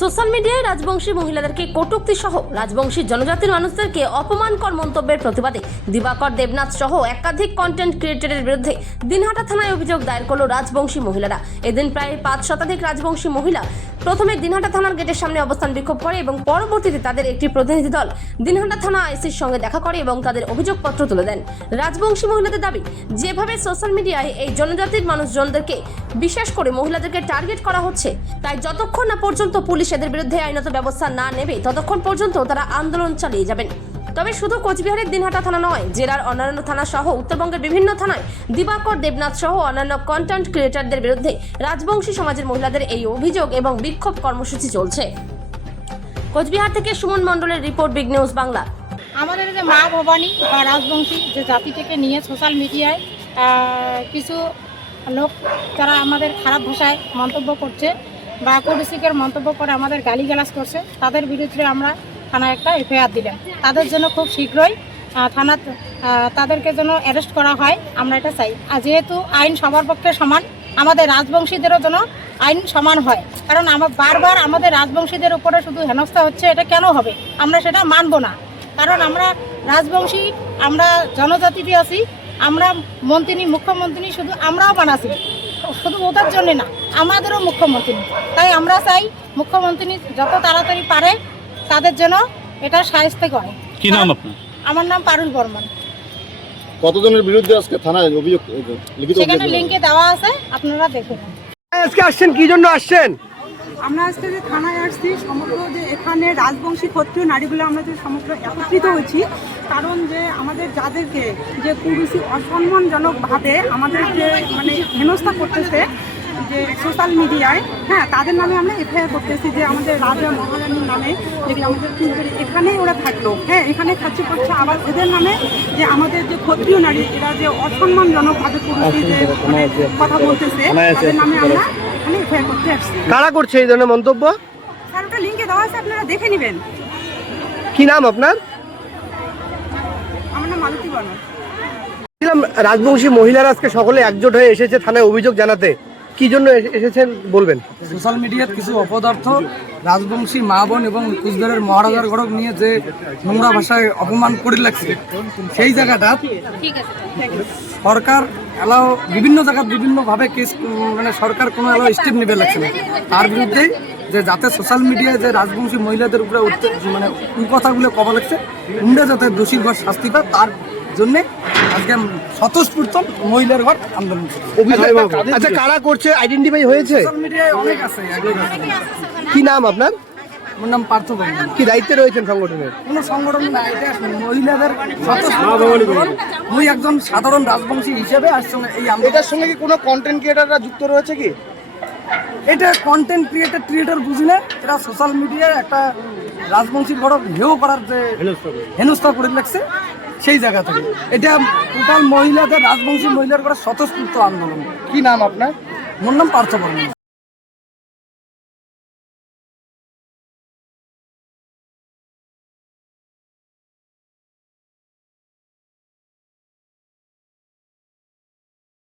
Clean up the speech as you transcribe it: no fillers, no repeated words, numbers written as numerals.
Social মিডিয়ায় রাজবংশী মহিলাদেরকে কটূক্তি সহ রাজবংশী জনজাতির মানুষদেরকে অপমানকর মন্তব্যের প্রতিবাদে দিবাকর দেবনাথ সহ একাধিক কন্টেন্ট ক্রিয়েটরের বিরুদ্ধে দিনহাটা থানায় অভিযোগ দায়ের করল রাজবংশী মহিলারা। এদিন প্রায় 5 শতাধিক রাজবংশী মহিলা প্রথমে দিনহাটা থানার গেটের সামনে অবস্থান বিক্ষোভ করে এবং পরবর্তীতে তাদের একটি প্রতিনিধি দল দিনহাটা থানা আইসির সঙ্গে দেখা করে এবং তাদের অভিযোগপত্র তুলে দেন। রাজবংশী মহিলাদের দাবি, যেভাবে সোশ্যাল মিডিয়ায় এই জনজাতির মানুষজনদেরকে বিশেষ করে মহিলাদেরকে টার্গেট করা হচ্ছে, তাই যতক্ষণ না পর্যন্ত পুলিশ এদের বিরুদ্ধে আইনত ব্যবস্থা না নেবে ততক্ষণ পর্যন্ত তারা আন্দোলন চালিয়ে যাবেন। তবে শুধু কোচবিহারের দিনহাটা থানা নয়, জেলার অন্যান্য থানা সহ উত্তরবঙ্গের বিভিন্ন থানায় দিবাকর দেবনাথ সহ অন্যান্য কন্টেন্ট ক্রিয়েটরদের বিরুদ্ধে রাজবংশী সমাজের মহিলাদের এই অভিযোগ এবং বিক্ষোভ কর্মসূচি চলছে। কোচবিহার থেকে সুমন মণ্ডলের রিপোর্ট, বিগ নিউজ বাংলা। আমাদের যে মা ভবানী বা রাজবংশী যে জাতিটাকে নিয়ে সোশ্যাল মিডিয়ায় কিছু লোক যারা আমাদের খারাপ ভাষায় মন্তব্য করছে বা কটূক্তিকর মন্তব্য করে আমাদের গালিগালাজ করছে, তাদের বিরুদ্ধে আমরা থানায় একটা এফআইআর দিলাম। তাদের জন্য খুব শীঘ্রই থানা তাদেরকে যেন অ্যারেস্ট করা হয়, আমরা এটা চাই। আর যেহেতু আইন সবার পক্ষে সমান, আমাদের রাজবংশীদেরও যেন আইন সমান হয়, কারণ বারবার আমাদের রাজবংশীদের উপরে শুধু হেনস্থা হচ্ছে। এটা কেন হবে? আমরা সেটা মানব না, কারণ আমরা রাজবংশী, আমরা জনজাতিতে আছি, আমরা মন্ত্রী মুখ্যমন্ত্রী শুধু আমরাও বানাচ্ছি, শুধু ওদের জন্য না, আমাদেরও মুখ্যমন্ত্রী। তাই আমরা চাই মুখ্যমন্ত্রী যত তাড়াতাড়ি পারে তাদের জন্য এটা শায়েস্ত করে। কি নাম আপনার? আমার নাম পারুল বর্মন। কতজনের বিরুদ্ধে আজকে থানায় অভিযোগ লিখিত সেখানে লিঙ্কে দেওয়া আছে, আপনারা দেখুন। আজকে আসছেন কি জন্য আসছেন? আমরা আজকে যে থানায় আসছি, সমগ্র যে এখানে রাজবংশী ক্ষত্রিয় নারীগুলো আমরা যে সমগ্র একত্রিত হয়েছি, কারণ যে আমাদের যাদেরকে যে পুরুষই অসম্মানজনকভাবে আমাদের যে মানে হেনস্থা করতেছে যে সোশ্যাল মিডিয়ায়, হ্যাঁ, তাদের নামে আমরা এফআইআর করতেছি যে আমাদের রাজা মহারানীর নামে যেগুলো আমাদের এখানেই ওরা থাকলো, হ্যাঁ, এখানে খাচ্ছে করছে। আবার ওদের নামে যে আমাদের যে ক্ষত্রিয় নারী, এরা যে অসম্মানজনকভাবে পুরুষই যে মানে কথা বলতেছে, তাদের নামে আমরা এখানে এফআইআর করতে আসছি। কারা করছে এই ধরনের মন্তব্য? স্যার, ওটা লিঙ্কে দেওয়া আছে, আপনারা দেখে নেবেন। কি নাম আপনার? আমার নাম মালতী বর্মন। রাজবংশী মহিলারা আজকে সকলে একজোট হয়ে এসেছে থানায় অভিযোগ জানাতে, কি জন্য এসেছেন বলবেন? সোশ্যাল মিডিয়ার কিছু অপদার্থ রাজবংশী মা বোন এবং কুচবিহারের মহারাজার গড়ক নিয়ে যে নোংরা ভাষায় অপমান করে লাগছে, সেই জায়গাটা সরকার এলাও বিভিন্ন জায়গায় বিভিন্নভাবে কেস, মানে সরকার কোনো এলাও স্টেপ নেবে লাগছে না। তার বিরুদ্ধে যে যাতে সোশ্যাল মিডিয়ায় যে রাজবংশী মহিলাদের উপরে মানে কথাগুলো কবা লাগছে, উন্ডে যাতে দোষীর ঘর শাস্তি পায়, তার জন্যে আজকে স্বতঃস্ফূর্ত মহিলার ঘর আন্দোলন। আচ্ছা, কারা করছে আইডেন্টিফাই হয়েছে? সোশ্যাল মিডিয়ায় অনেক আছে। কি নাম আপনার? আমার নাম পার্থ বর্মন। কি দায়িত্বে রয়েছেন সংগঠনের? কোনো সংগঠন না, এটা মহিলাদের মুই একজন সাধারণ রাজবংশী হিসেবে আসছে এই এটার সঙ্গে কি কোনো কন্টেন্ট ক্রিয়েটাররা যুক্ত রয়েছে কি? এটা কন্টেন্ট ক্রিয়েটর বুঝি না, এটা সোশ্যাল মিডিয়ায় একটা রাজবংশীর বড় হেও করার যে হেনস্থা করে লাগছে, সেই জায়গা থেকে এটা টোটাল মহিলাদের রাজবংশী মহিলার করা স্বতঃস্ফূর্ত আন্দোলন। কি নাম আপনার? মোর নাম পার্থ বর্মন।